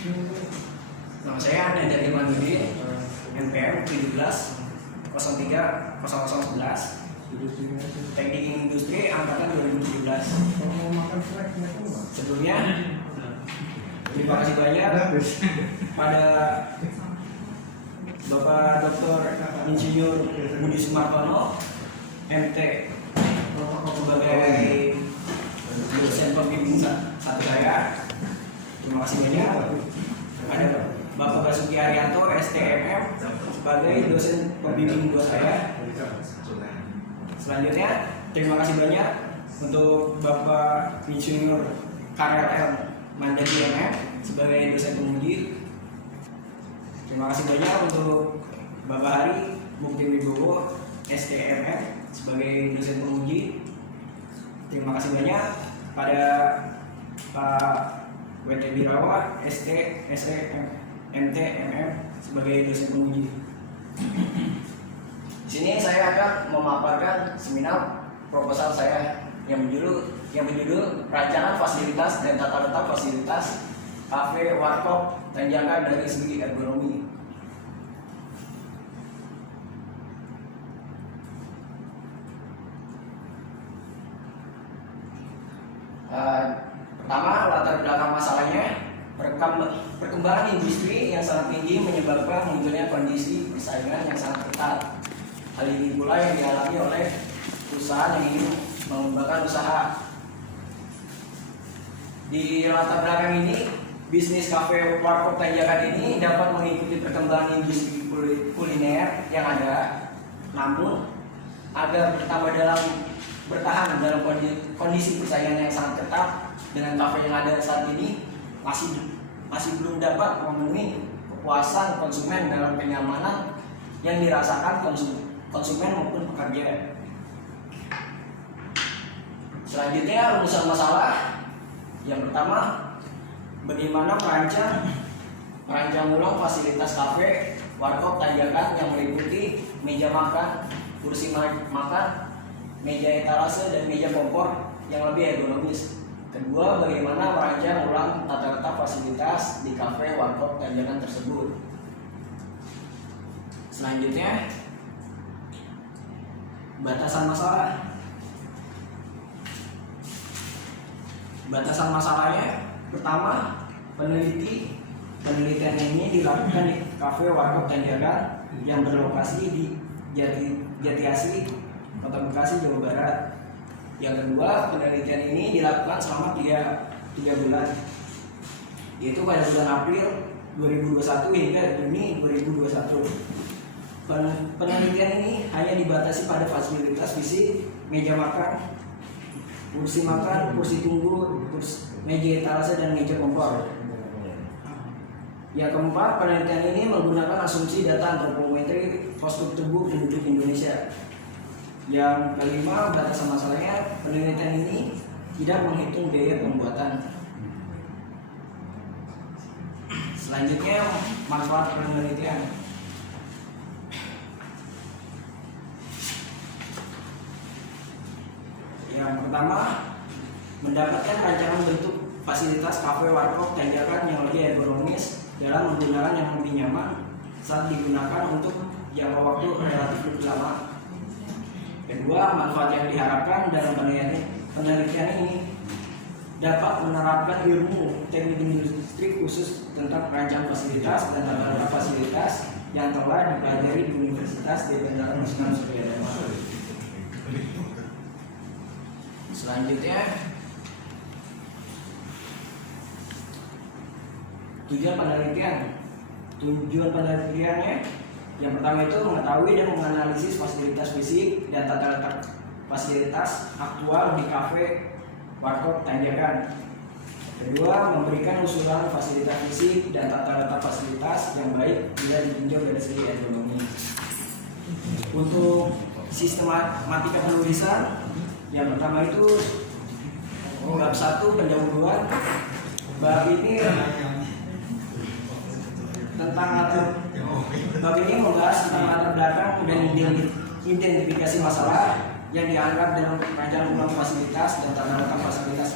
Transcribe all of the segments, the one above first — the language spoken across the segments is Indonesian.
Nama saya Nadia Manudi, NPM 17030011, Teknik Industri angkatan 2017. Sebelumnya, terima kasih banyak pada Bapak Dr. Insinyur Budi Sumartono, MT, sebagai dosen pembimbing satu saya. Terima kasih banyak. Ada Bapak Basuki Arianto, STMM, sebagai dosen pembimbing dua saya. Selanjutnya, terima kasih banyak untuk Bapak Insinyur KRL Mandagi MM sebagai dosen penguji. Terima kasih banyak untuk Bapak Hari Mukti Wibowo, STMM, sebagai dosen penguji. Terima kasih banyak pada Pak WT Birawa, ST, MT, MM, sebagai dosen penguji. Di sini saya akan memaparkan seminar proposal saya yang berjudul Rancangan Fasilitas dan Tata Letak Fasilitas Kafe Warkop Tanjakan dari Segi Ergonomi. Pertama, latar belakang masalahnya, perkembangan industri yang sangat tinggi menyebabkan munculnya kondisi persaingan yang sangat ketat. Hal ini pula yang dialami oleh perusahaan yang ingin mengembangkan usaha. Di latar belakang ini, bisnis kafe warkop tanjakan ini dapat mengikuti perkembangan industri kuliner yang ada. Namun, agar bertahan dalam kondisi persaingan yang sangat ketat dengan kafe yang ada saat ini, masih belum dapat memenuhi kepuasan konsumen dalam kenyamanan yang dirasakan konsumen maupun pekerja. Selanjutnya, rumusan masalah. Yang pertama, bagaimana merancang ulang fasilitas kafe warkop tanjakan yang meliputi meja makan, kursi makan, meja etalase, dan meja kompor yang lebih ergonomis. Kedua, bagaimana merancang ulang tata letak fasilitas di kafe warkop tanjakan tersebut. Selanjutnya, batasan masalah. Batasan masalahnya, pertama, penelitian ini dilakukan di kafe warkop tanjakan yang berlokasi di Jatiasi, Kota Bekasi, Jawa Barat. Yang kedua, penelitian ini dilakukan selama 3 bulan, yaitu pada bulan April 2021 hingga Juni 2021. Penelitian ini hanya dibatasi pada fasilitas fisik, meja makan, kursi makan, kursi tunggu, meja etalase, dan meja kompor. Yang keempat, penelitian ini menggunakan asumsi data antropometri postur tubuh penduduk Indonesia. Yang kelima, batasan masalahnya, penelitian ini tidak menghitung biaya pembuatan. Selanjutnya, manfaat penelitian. Yang pertama, mendapatkan rancangan bentuk fasilitas kafe warkop tanjakan yang lebih ergonomis dalam menggunakan yang lebih nyaman saat digunakan untuk jangka waktu relatif lebih lama. Kedua, manfaat yang diharapkan dalam penelitian ini dapat menerapkan ilmu teknik industri khusus tentang perancang fasilitas dan tata letak fasilitas yang telah dipelajari di Universitas Dayatara Nasional Suryadharma. Selanjutnya, tujuan penelitiannya, yang pertama itu mengetahui dan menganalisis fasilitas fisik dan tata letak fasilitas aktual di kafe warkop tanjakan. Kedua, memberikan usulan fasilitas fisik dan tata letak fasilitas yang baik bila ditinjau dari segi ergonomi. Untuk sistematika penulisan, yang pertama itu bab 1 pendahuluan. Bab ini membahas tentang latar belakang dan identifikasi masalah yang dianggap dalam rancangan ulang fasilitas dan tata letak fasilitas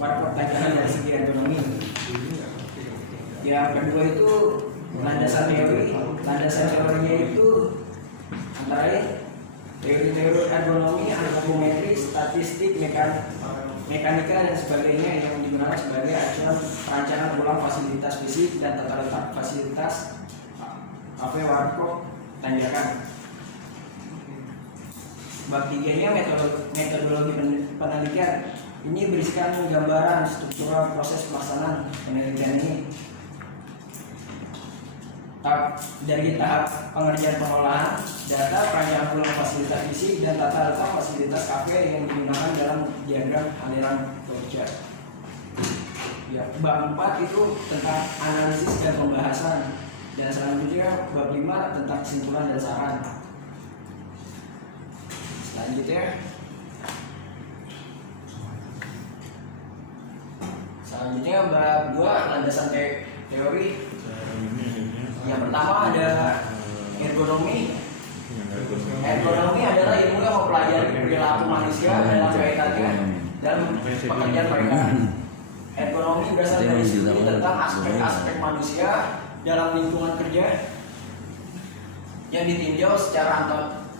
warkop tanjakan dari segi ergonomi. Yang kedua itu landasan teori. Landasan teorinya itu antara lain teori-teori ergonomi, antropometri, statistik, mekanika dan sebagainya yang digunakan sebagai acuan perancangan ulang fasilitas fisik dan tata letak fasilitas kafe, warkop, tanjakan. Bab 3-nya metodologi penelitian. Ini berisikan gambaran struktural proses pelaksanaan penelitian ini. Dari tahap pengerjaan pengolahan data, perancangan ulang fasilitas fisik dan tata letak fasilitas kafe yang digunakan dalam diagram aliran flowchart. Ya, bab 4 itu tentang analisis dan pembahasan, dan selanjutnya bab 5 tentang kesimpulan dan saran. Selanjutnya bab 2 landasan teori. Yang pertama ada ergonomi. Ergonomi adalah ilmu yang mempelajari perilaku manusia dalam kaitannya dalam pekerjaan mereka. Ergonomi berasal dari studi tentang aspek-aspek manusia dalam lingkungan kerja yang ditinjau secara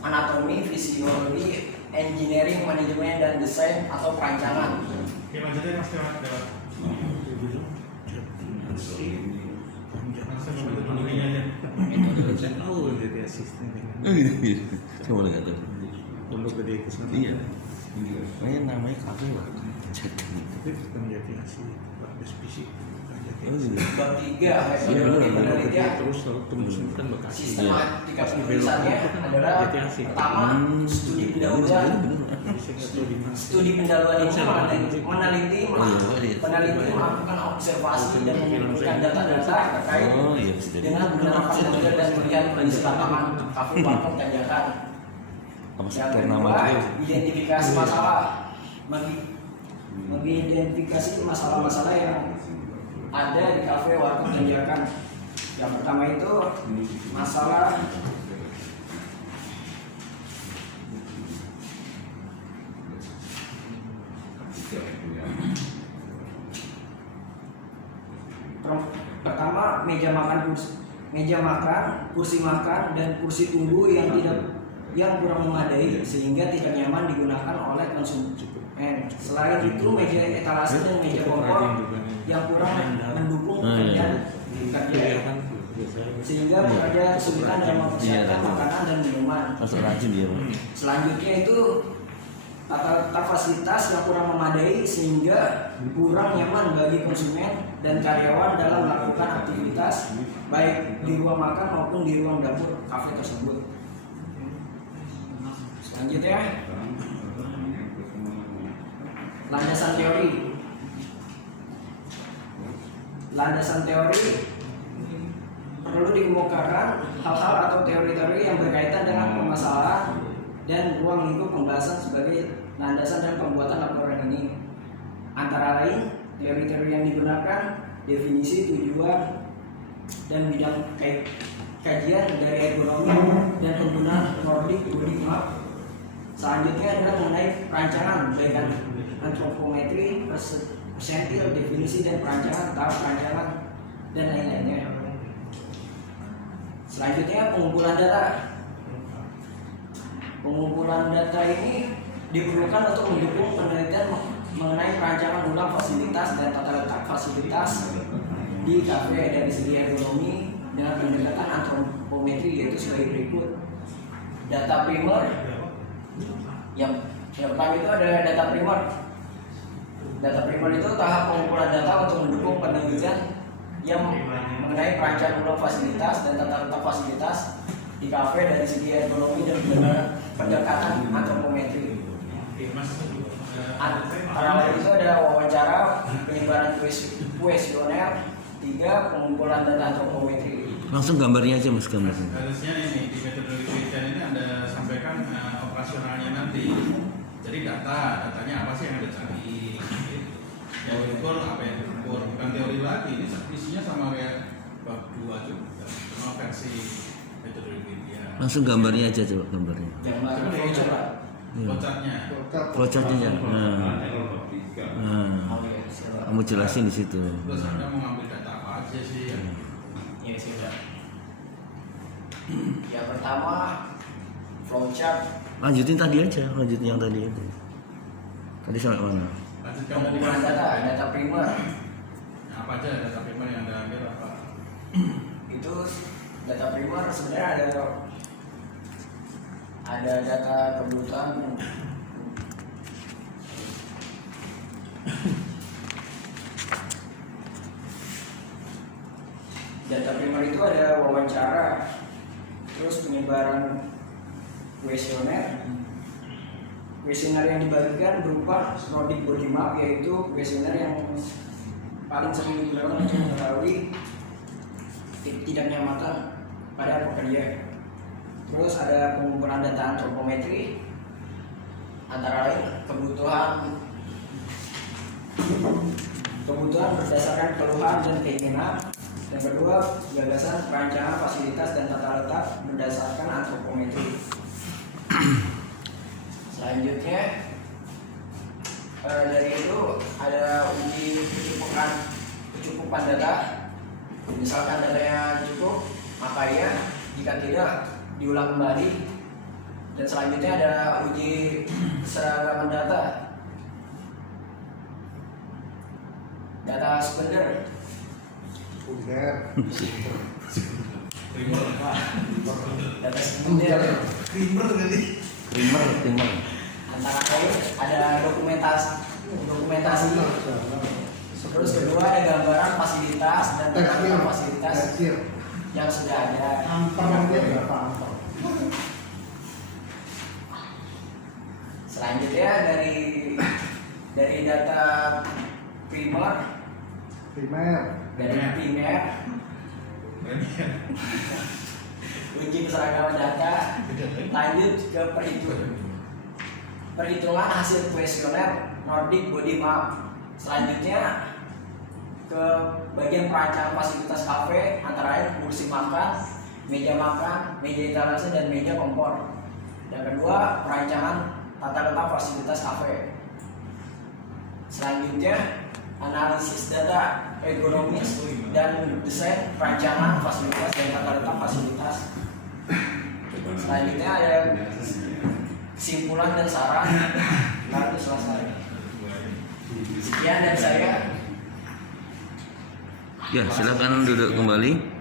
anatomi, fisiologi, engineering, manajemen, dan desain atau perancangan. Coba nggak tahu. Untuk gede kesana. Iya. Ini namanya kafe lah. Tapi bukan jadi asli, fisik. Bab 3 metodologi penelitian. Terus tembus kan Bekasi. Sistematika penulisannya adalah pertama studi pendahuluan. Studi pendahuluan ini peneliti melakukan observasi dan mengumpulkan data-data terkait dengan penerapan model dan pilihan kondisi lapangan kafe, warkop, tanjakan. Yang kedua, identifikasi masalah, mengidentifikasi masalah-masalah yang ada di kafe, warkop, tanjakan. Yang pertama itu masalah pertama meja makan, kursi makan, dan kursi tunggu yang kurang memadai sehingga tidak nyaman digunakan oleh konsumen. Selain itu meja etalase dan meja kompor yang kurang mendukung pekerjaan sehingga pekerja kesulitan dalam mempersiapkan makanan dan minuman. Selanjutnya itu tata letak fasilitas yang kurang memadai sehingga kurang nyaman bagi konsumen dan karyawan dalam melakukan aktivitas baik di ruang makan maupun di ruang dapur kafe tersebut. Selanjutnya landasan teori. Landasan teori perlu dikemukakan hal-hal atau teori-teori yang berkaitan dengan permasalahan dan ruang lingkup pembahasan sebagai landasan dan pembuatan laporan ini. Antara lain, teori-teori yang digunakan, definisi, tujuan, dan bidang kajian dari ergonomi dan penggunaan Nordic Body Map. Selanjutnya adalah mengenai perancangan, baik antropometri, persentil, definisi dan perancangan, tahap perancangan, dan lain-lainnya. Selanjutnya pengumpulan data. Pengumpulan data ini diperlukan untuk mendukung penelitian mengenai perancangan ulang fasilitas dan tata letak fasilitas di kafe dari segi ergonomi dengan pendekatan antropometri, yaitu sebagai berikut. Data primer. Yang pertama itu ada data primer. Data primer itu tahap pengumpulan data untuk mendukung penelitian yang mengenai perancangan ulang fasilitas dan tata letak fasilitas di kafe dari segi ergonomi dan pendekatan antropometri. Antara lain itu ada wawancara, penyebaran kuesioner, 3 pengumpulan data antropometri. Langsung gambarnya aja mas, gambarnya. Harusnya ini di metodologi penelitian ini Anda sampaikan operasionalnya nanti. Jadi datanya apa sih yang Anda cari? Yang diukur apa yang diukur? Bukan teori lagi. Ini isinya sama kayak bab 2 juga, cuma versi metodologi penelitian. Langsung gambarnya aja, coba gambarnya. Gambar flowchart. Flowchartnya. Flowchartnya ya. Kamu jelasin di situ. Terus Anda mau ngambil data apa aja sih yang aja. Yang pertama flowchart. Lanjutin tadi aja, lanjutin yang tadi itu. Tadi sampai mana? Lanjutkan tadi Pengumpulan data primer. Nah, apa aja data primer yang Anda ambil apa? Itu data primer sebenarnya ada data kebutuhan. Data primer itu ada wawancara, terus penyebaran kuesioner. Kuesioner yang dibagikan berupa Nordic Body Map, yaitu kuesioner yang paling sering digunakan untuk mengetahui tidak nyamatan pada pekerja. Terus ada pengumpulan data antropometri, antara lain kebutuhan berdasarkan keluhan dan keinginan. Yang kedua, gagasan, perancangan, fasilitas, dan tata letak berdasarkan antropometri. Selanjutnya dari itu ada uji kecukupan data. Misalkan datanya cukup, maka ya, jika tidak diulang kembali. Dan selanjutnya ada uji keseragaman data. Data sekunder. Primer. Data sekunder. Primer. Antara lain ada dokumentasi. Terus kedua ada gambaran fasilitas dan tata fasilitas yang sudah ada. Selanjutnya dari data primer. Uji keseragaman data. Lanjut ke perhitungan hasil kuesioner Nordic Body Map. Selanjutnya ke bagian perancangan fasilitas kafe, antara lain kursi makan, meja etalase, dan meja kompor. Yang kedua, perancangan tata letak fasilitas kafe. Selanjutnya, analisis data ergonomis dan desain perancangan fasilitas dan tata letak fasilitas. Selanjutnya ada kesimpulan dan saran. Lalu selesai. Sekian dari saya. Ya, silakan duduk kembali.